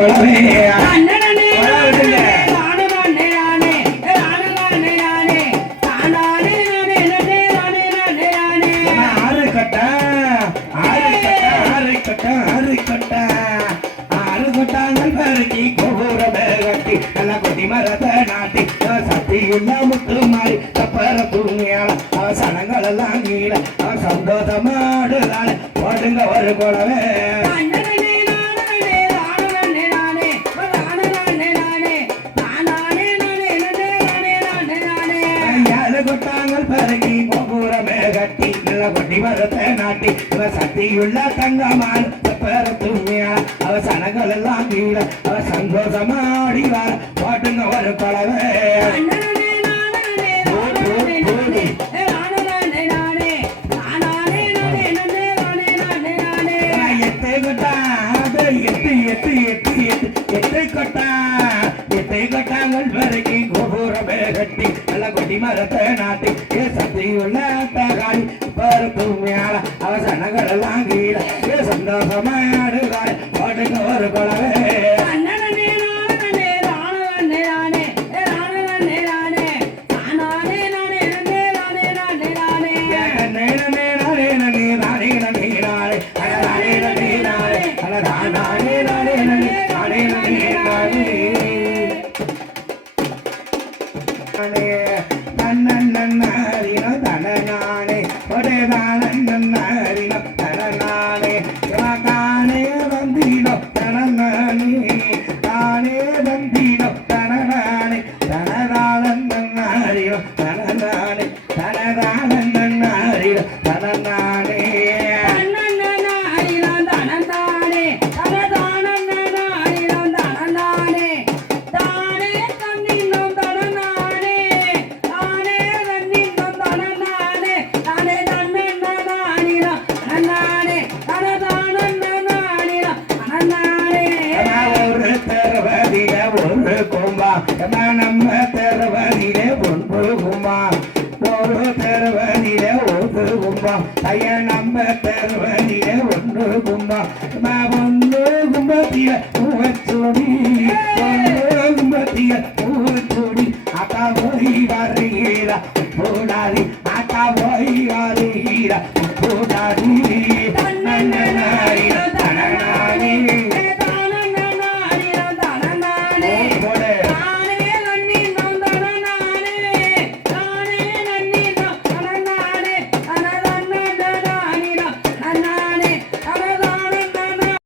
கொலவே முத்துமாரி தப்பர தூங்கியால அவ சனங்களெல்லாம் கீழ அவ சந்தோஷமாடுதான ஓடுங்க ஒரு கொலவே கொட்டாங்கள் பருகி கோபுரமே கட்டி நல்ல கொட்டி மரத்தை நாட்டி இவ சக்தியுள்ள தங்கமான தப்பர தூங்கியா அவ சனங்கள் எல்லாம் கீழ அவ சந்தோஷமாடி வர ஓடுங்க ஒரு கொலவே கொட்டாங்கள் பருகி கோபுரமே கட்டி நல்ல கொட்டி மரத்தை நாட்டி சக்தியுள்ள தகாளி பருப்புமையால அவ சனங்கள் எல்லாம் கீழ சந்தோஷமாடுகாள் ஓடுங்க ஒரு கொலவே நம்ம தெருவதிலே ஒன்று கும்பா ஒரு தெருவதிலே ஒரு கும்பா ஐய நம்ம தெருவதிலே ஒன்று கும்பா ஒன்று கும்பத்தில